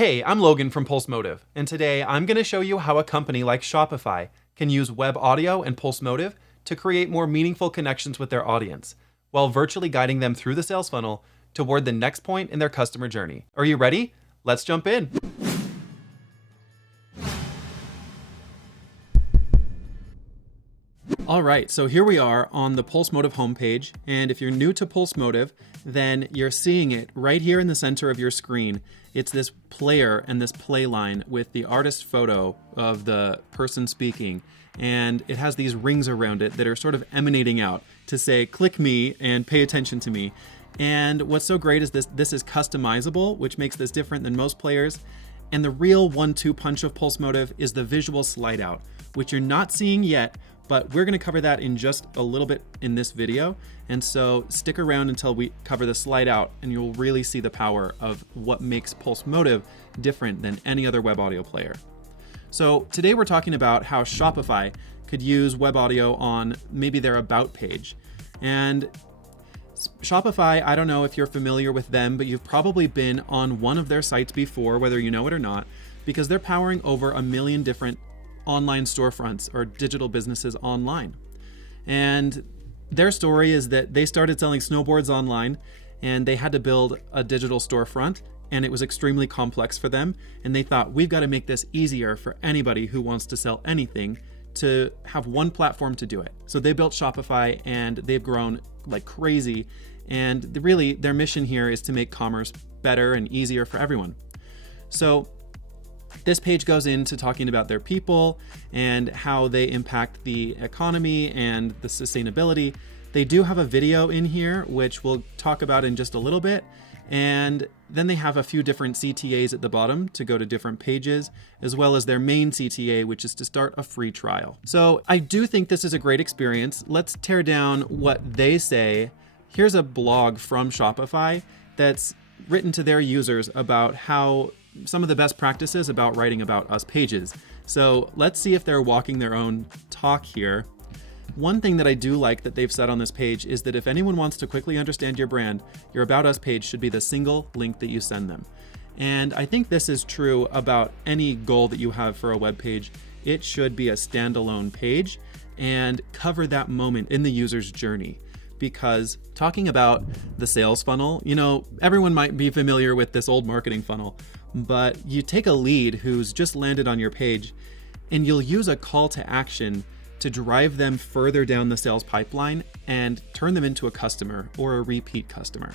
Hey, I'm Logan from Pulsemotiv, and today I'm going to show you how a company like Shopify can use web audio and Pulsemotiv to create more meaningful connections with their audience, while virtually guiding them through the sales funnel toward the next point in their customer journey. Are you ready? Let's jump in. All right, so here we are on the Pulsemotiv homepage, and if you're new to Pulsemotiv, then you're seeing it right here in the center of your screen. It's this player and this play line with the artist photo of the person speaking, and it has these rings around it that are sort of emanating out to say, click me and pay attention to me. And what's so great is this is customizable, which makes this different than most players. And the real 1-2 punch of Pulsemotiv is the visual slide out, which you're not seeing yet, but we're going to cover that in just a little bit in this video. And so stick around until we cover the slide out and you'll really see the power of what makes Pulsemotiv different than any other web audio player. So today we're talking about how Shopify could use web audio on maybe their about page. And Shopify, I don't know if you're familiar with them, but you've probably been on one of their sites before, whether you know it or not, because they're powering over 1 million different online storefronts or digital businesses online. And their story is that they started selling snowboards online and they had to build a digital storefront, and it was extremely complex for them. And they thought, we've got to make this easier for anybody who wants to sell anything to have one platform to do it. So they built Shopify and they've grown like crazy. And really their mission here is to make commerce better and easier for everyone. So this page goes into talking about their people and how they impact the economy and the sustainability. They do have a video in here, which we'll talk about in just a little bit. And then they have a few different CTAs at the bottom to go to different pages, as well as their main CTA, which is to start a free trial. So I do think this is a great experience. Let's tear down what they say. Here's a blog from Shopify that's written to their users about how some of the best practices about writing about us pages. So let's see if they're walking their own talk here. One thing that I do like that they've said on this page is that if anyone wants to quickly understand your brand, your About Us page should be the single link that you send them. And I think this is true about any goal that you have for a web page. It should be a standalone page and cover that moment in the user's journey. Because talking about the sales funnel, everyone might be familiar with this old marketing funnel, but you take a lead who's just landed on your page and you'll use a call to action to drive them further down the sales pipeline and turn them into a customer or a repeat customer.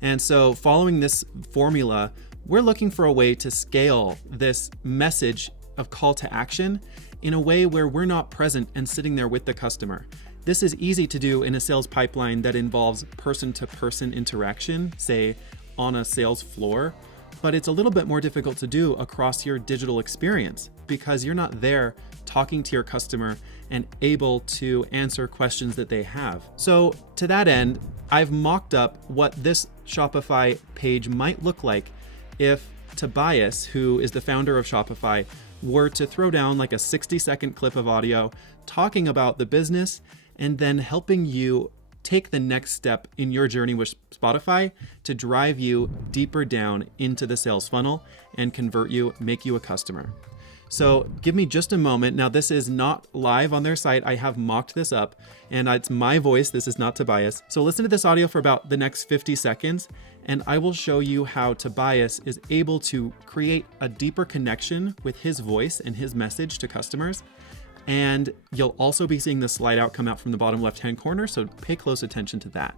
And so following this formula, we're looking for a way to scale this message of call to action in a way where we're not present and sitting there with the customer. This is easy to do in a sales pipeline that involves person-to-person interaction, say on a sales floor, but it's a little bit more difficult to do across your digital experience because you're not there talking to your customer and able to answer questions that they have. So to that end, I've mocked up what this Shopify page might look like if Tobias, who is the founder of Shopify, were to throw down like a 60-second clip of audio talking about the business and then helping you take the next step in your journey with Spotify to drive you deeper down into the sales funnel and convert you, make you a customer. So give me just a moment. Now, this is not live on their site. I have mocked this up and it's my voice. This is not Tobias. So listen to this audio for about the next 50 seconds and I will show you how Tobias is able to create a deeper connection with his voice and his message to customers. And you'll also be seeing the slide out come out from the bottom left-hand corner, so pay close attention to that.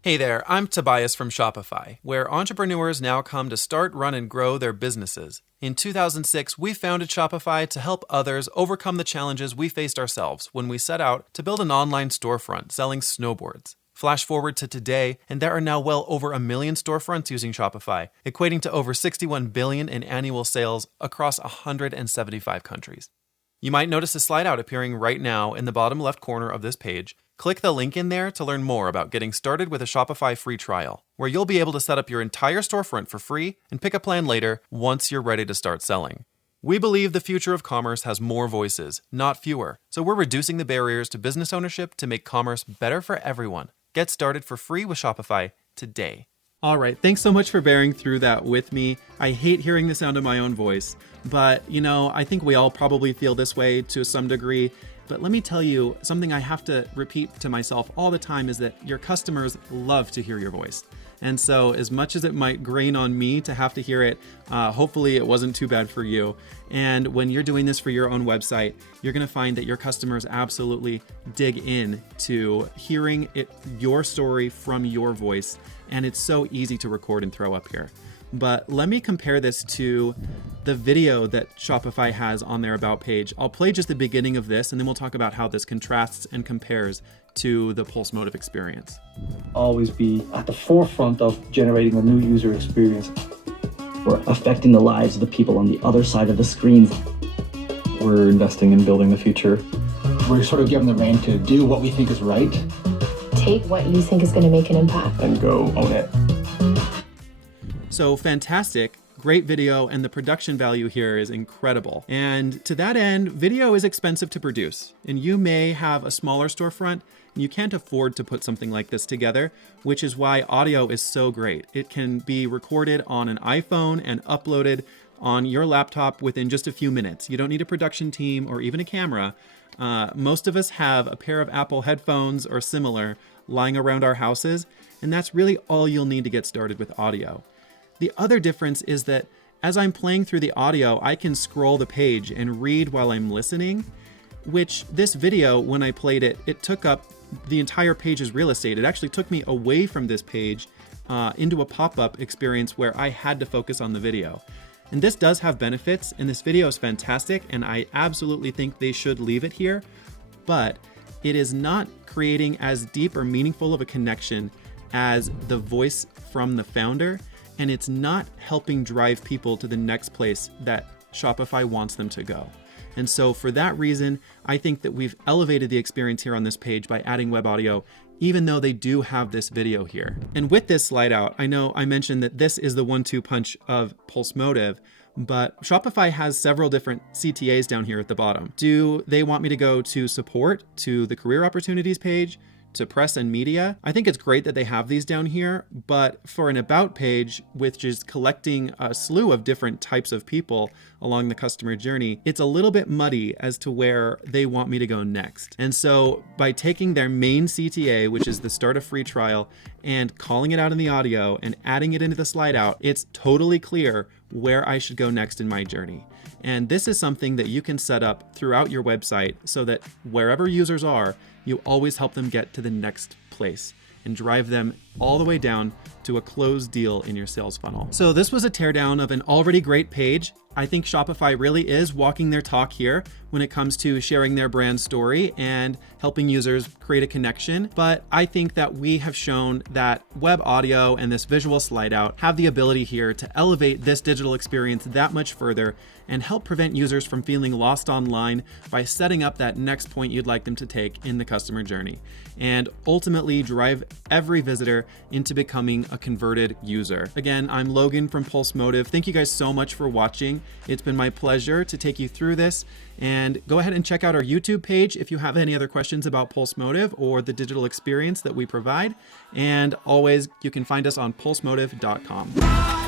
Hey there, I'm Tobias from Shopify, where entrepreneurs now come to start, run, and grow their businesses. In 2006, we founded Shopify to help others overcome the challenges we faced ourselves when we set out to build an online storefront selling snowboards. Flash forward to today, and there are now well over 1 million storefronts using Shopify, equating to over $61 billion in annual sales across 175 countries. You might notice a slide out appearing right now in the bottom left corner of this page. Click the link in there to learn more about getting started with a Shopify free trial, where you'll be able to set up your entire storefront for free and pick a plan later once you're ready to start selling. We believe the future of commerce has more voices, not fewer, so we're reducing the barriers to business ownership to make commerce better for everyone. Get started for free with Shopify today. All right, thanks so much for bearing through that with me. I hate hearing the sound of my own voice, but I think we all probably feel this way to some degree. But let me tell you, something I have to repeat to myself all the time is that your customers love to hear your voice. And so as much as it might grain on me to have to hear it, hopefully it wasn't too bad for you. And when you're doing this for your own website, you're gonna find that your customers absolutely dig in to hearing your story from your voice. And it's so easy to record and throw up here. But let me compare this to the video that Shopify has on their About page. I'll play just the beginning of this, and then we'll talk about how this contrasts and compares to the Pulsemotiv experience. Always be at the forefront of generating a new user experience. We're affecting the lives of the people on the other side of the screen. We're investing in building the future. We're sort of given the rein to do what we think is right. Take what you think is going to make an impact And go own it. So fantastic, great video, and the production value here is incredible. And to that end, video is expensive to produce, and you may have a smaller storefront and you can't afford to put something like this together, which is why audio is so great. It can be recorded on an iPhone and uploaded on your laptop within just a few minutes. You don't need a production team or even a camera. Most of us have a pair of Apple headphones or similar lying around our houses, and that's really all you'll need to get started with audio. The other difference is that as I'm playing through the audio, I can scroll the page and read while I'm listening, which this video, when I played it, it took up the entire page's real estate. It actually took me away from this page into a pop-up experience where I had to focus on the video. And this does have benefits, and this video is fantastic, and I absolutely think they should leave it here, but it is not creating as deep or meaningful of a connection as the voice from the founder, and it's not helping drive people to the next place that Shopify wants them to go. And so for that reason, I think that we've elevated the experience here on this page by adding web audio, even though they do have this video here. And with this slide out, I know I mentioned that this is the 1-2 punch of Pulsemotiv, but Shopify has several different CTAs down here at the bottom. Do they want me to go to support, to the career opportunities page, to press and media? I think it's great that they have these down here, but for an about page, which is collecting a slew of different types of people along the customer journey, it's a little bit muddy as to where they want me to go next. And so by taking their main CTA, which is the start a free trial, and calling it out in the audio and adding it into the slide out, it's totally clear where I should go next in my journey. And this is something that you can set up throughout your website so that wherever users are, you always help them get to the next place and drive them all the way down to a closed deal in your sales funnel. So this was a teardown of an already great page. I think Shopify really is walking their talk here when it comes to sharing their brand story and helping users create a connection. But I think that we have shown that web audio and this visual slide out have the ability here to elevate this digital experience that much further and help prevent users from feeling lost online by setting up that next point you'd like them to take in the customer journey, and ultimately drive every visitor into becoming a converted user. Again, I'm Logan from Pulsemotiv. Thank you guys so much for watching. It's been my pleasure to take you through this, and go ahead and check out our YouTube page if you have any other questions about Pulsemotiv or the digital experience that we provide. And always, you can find us on pulsemotiv.com.